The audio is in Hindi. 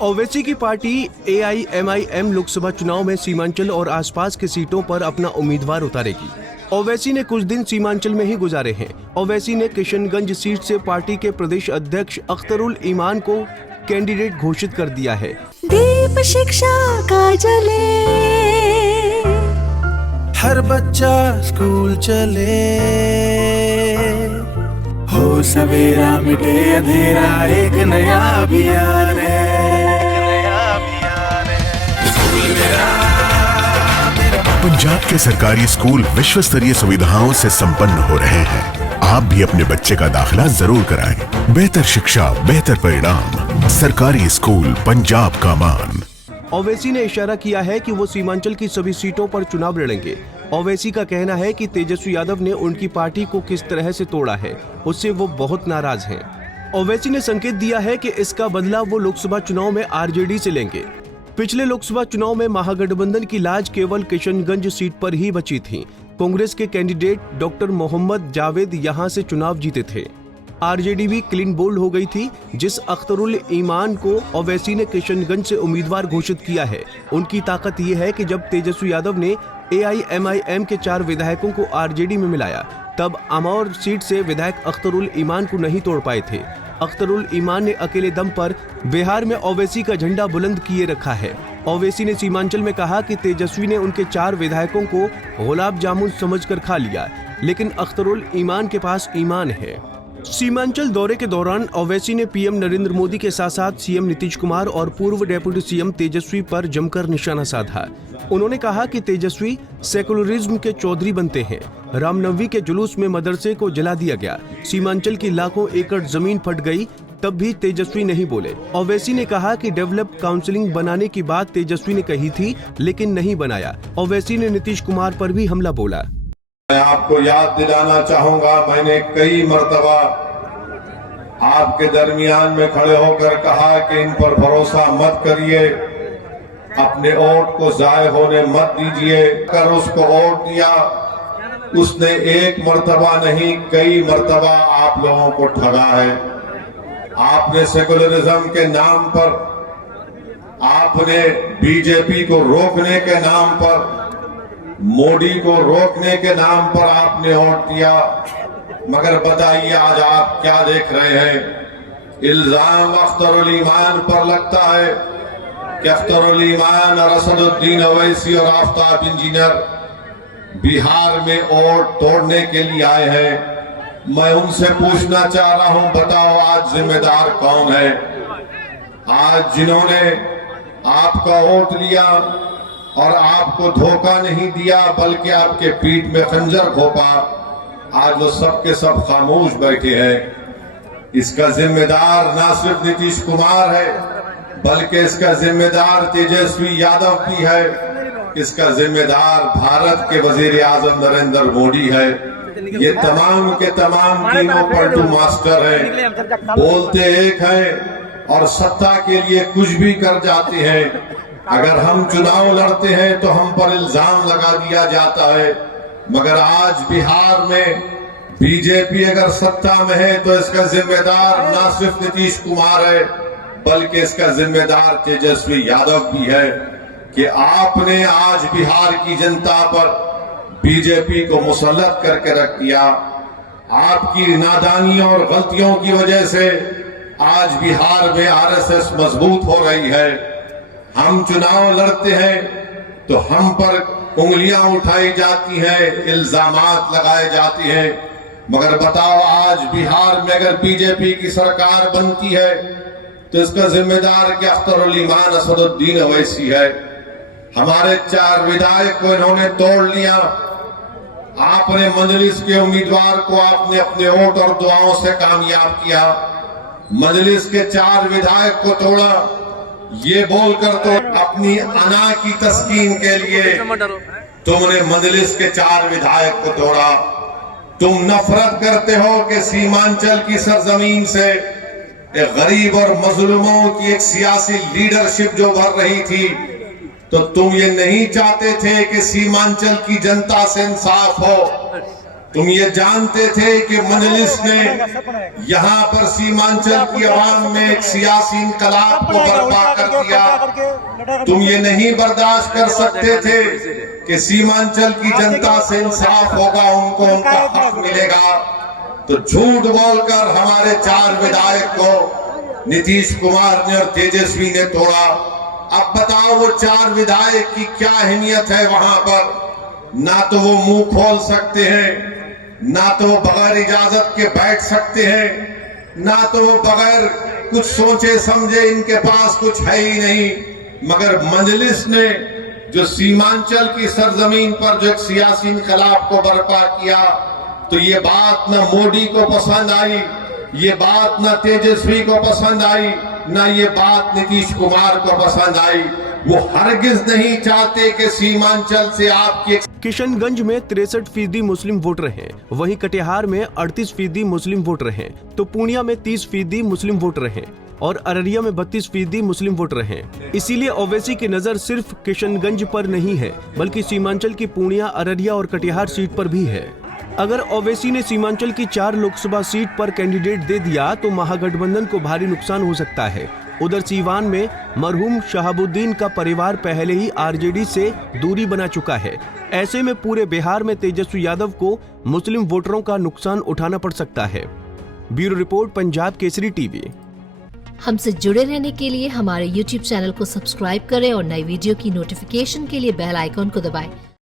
ओवैसी की पार्टी AIMIM लोकसभा चुनाव में सीमांचल और आसपास के सीटों पर अपना उम्मीदवार उतारेगी। ओवैसी ने कुछ दिन सीमांचल में ही गुजारे हैं। ओवैसी ने किशनगंज सीट से पार्टी के प्रदेश अध्यक्ष अख्तरुल ईमान को कैंडिडेट घोषित कर दिया है। दीप शिक्षा का जले, हर बच्चा स्कूल चले, हो सवेरा मिटे अंधेरा, एक नया अभियान है। पंजाब के सरकारी स्कूल विश्व स्तरीय सुविधाओं से संपन्न हो रहे हैं। आप भी अपने बच्चे का दाखिला जरूर कराएं। बेहतर शिक्षा, बेहतर परिणाम, सरकारी स्कूल पंजाब का मान। ओवैसी ने इशारा किया है कि वो सीमांचल की सभी सीटों पर चुनाव लड़ेंगे। ओवैसी का कहना है कि तेजस्वी यादव ने उनकी पार्टी को किस तरह से तोड़ा है, उससे वो बहुत नाराज हैं। ओवैसी ने संकेत दिया है कि इसका बदला वो लोकसभा चुनाव में RJD से लेंगे। पिछले लोकसभा चुनाव में महागठबंधन की लाज केवल किशनगंज सीट पर ही बची थी। कांग्रेस के कैंडिडेट डॉक्टर मोहम्मद जावेद यहां से चुनाव जीते थे। RJD भी क्लीन बोल्ड हो गई थी, जिस अख्तरुल ईमान को ओवैसी ने किशनगंज से उम्मीदवार घोषित किया है। उनकी ताकत ये है कि जब तेजस्वी यादव ने AIMIM के 4 विधायकों को RJD में मिलाया, तब अमौर सीट से विधायक अख्तरुल ईमान को नहीं तोड़ पाए थे। अख्तरुल ईमान ने अकेले दम पर बिहार में ओवैसी का झंडा बुलंद किए रखा है। ओवैसी ने सीमांचल में कहा कि तेजस्वी ने उनके 4 विधायकों को गुलाब जामुन समझकर खा लिया, लेकिन अख्तरुल ईमान के पास ईमान है। सीमांचल दौरे के दौरान ओवैसी ने PM नरेंद्र मोदी के साथ साथ CM नीतीश कुमार और पूर्व डेप्यूटी CM तेजस्वी पर जमकर निशाना साधा। उन्होंने कहा कि तेजस्वी सेकुलरिज्म के चौधरी बनते हैं। रामनवमी के जुलूस में मदरसे को जला दिया गया। सीमांचल की लाखों एकड़ जमीन फट गई, तब भी तेजस्वी नहीं बोले। ओवैसी ने कहा कि डेवलप काउंसिलिंग बनाने की बात तेजस्वी ने कही थी, लेकिन नहीं बनाया। ओवैसी ने नीतीश कुमार पर भी हमला बोला। मैं आपको याद दिलाना चाहूंगा, मैंने कई मर्तबा आपके दरमियान में खड़े होकर कहा कि इन पर भरोसा मत करिए, अपने वोट को जाय होने मत दीजिए। कर उसको वोट दिया, उसने एक मर्तबा नहीं कई मर्तबा आप लोगों को ठगा है। आपने सेकुलरिज्म के नाम पर, आपने बीजेपी को रोकने के नाम पर, मोदी को रोकने के नाम पर आपने वोट दिया। मगर बताइए आज आप क्या देख रहे हैं? इल्जाम अख्तरुल ईमान पर लगता है कि अख्तरुल ईमान और असदुद्दीन ओवैसी और आफ्ताब इंजीनियर बिहार में वोट तोड़ने के लिए आए हैं। मैं उनसे पूछना चाह रहा हूं, बताओ आज जिम्मेदार कौन है? आज जिन्होंने आपका वोट लिया और आपको धोखा नहीं दिया बल्कि आपके पीठ में खंजर घोंपा, आज वो सब के सब खामोश बैठे हैं। इसका जिम्मेदार ना सिर्फ नीतीश कुमार है, बल्कि इसका जिम्मेदार तेजस्वी यादव भी है। इसका जिम्मेदार भारत के वजीर आजम नरेंद्र मोदी है। ये तमाम के तमाम तीनों पलटू मास्टर हैं, बोलते एक हैं और सत्ता के लिए कुछ भी कर जाते हैं। अगर हम चुनाव लड़ते हैं तो हम पर इल्जाम लगा दिया जाता है, मगर आज बिहार में बीजेपी अगर सत्ता में है तो इसका जिम्मेदार ना सिर्फ नीतीश कुमार है, बल्कि इसका जिम्मेदार तेजस्वी यादव भी है कि आपने आज बिहार की जनता पर बीजेपी को मुसल्लत करके रख दिया। आपकी नादानियों और गलतियों की वजह से आज बिहार में RSS मजबूत हो रही है। हम चुनाव लड़ते हैं तो हम पर उंगलियां उठाई जाती हैं, इल्जामात लगाए जाते हैं, मगर बताओ आज बिहार में अगर बीजेपी की सरकार बनती है तो इसका जिम्मेदार क्या अख्तरुल ईमान असदुद्दीन ओवैसी है। हमारे 4 विधायक को इन्होंने तोड़ लिया। आपने मजलिस के उम्मीदवार को आपने अपने वोट और दुआओं से कामयाब किया। मजलिस के 4 विधायक को तोड़ा, ये बोलकर तो अपनी अना की तस्कीन के लिए तुमने मजलिस के 4 विधायक को तोड़ा। तुम नफरत करते हो कि सीमांचल की सरजमीन से एक गरीब और मजलूमों की एक सियासी लीडरशिप जो भर रही थी, तो तुम ये नहीं चाहते थे कि सीमांचल की जनता से इंसाफ हो। तुम ये जानते थे कि मजलिस ने यहाँ पर सीमांचल की आवाम में एक सियासी इनकलाब को बर्पा कर तुम ये नहीं बर्दाश्त कर सकते थे कि सीमांचल की जनता से इंसाफ होगा, उनको उनका हक मिलेगा, तो झूठ बोलकर हमारे 4 विधायक को नीतीश कुमार ने और तेजस्वी ने तोड़ा। अब बताओ वो 4 विधायक की क्या अहमियत है वहां पर? ना तो वो मुंह खोल सकते हैं, ना तो वो बगैर इजाजत के बैठ सकते हैं, ना तो वो बगैर कुछ सोचे समझे, इनके पास कुछ है ही नहीं। मगर मजलिस ने जो सीमांचल की सरजमीन पर जो एक सियासी इनकलाब को बर्पा किया, तो ये बात न मोदी को पसंद आई, ये बात न तेजस्वी को पसंद आई, न ये बात नीतीश कुमार को पसंद आई। वो हरगिज नहीं चाहते कि सीमांचल से आपकी। किशनगंज में 63% मुस्लिम वोटर हैं, वहीं कटिहार में 38% मुस्लिम वोटर हैं, तो पूर्णिया में 30% मुस्लिम वोटर हैं और अररिया में 32% मुस्लिम वोटर हैं। इसीलिए ओवैसी की नजर सिर्फ किशनगंज पर नहीं है, बल्कि सीमांचल की पूर्णिया, अररिया और कटिहार सीट पर भी है। अगर ओवैसी ने सीमांचल की 4 लोकसभा सीट पर कैंडिडेट दे दिया तो महागठबंधन को भारी नुकसान हो सकता है। उधर सीवान में मरहूम शहाबुद्दीन का परिवार पहले ही आरजेडी से दूरी बना चुका है। ऐसे में पूरे बिहार में तेजस्वी यादव को मुस्लिम वोटरों का नुकसान उठाना पड़ सकता है। Bureau report, Punjab Kesari TV. हमसे जुड़े रहने के लिए हमारे YouTube चैनल को सब्सक्राइब करें और नई वीडियो की नोटिफिकेशन के लिए बेल आइकॉन को दबाएं।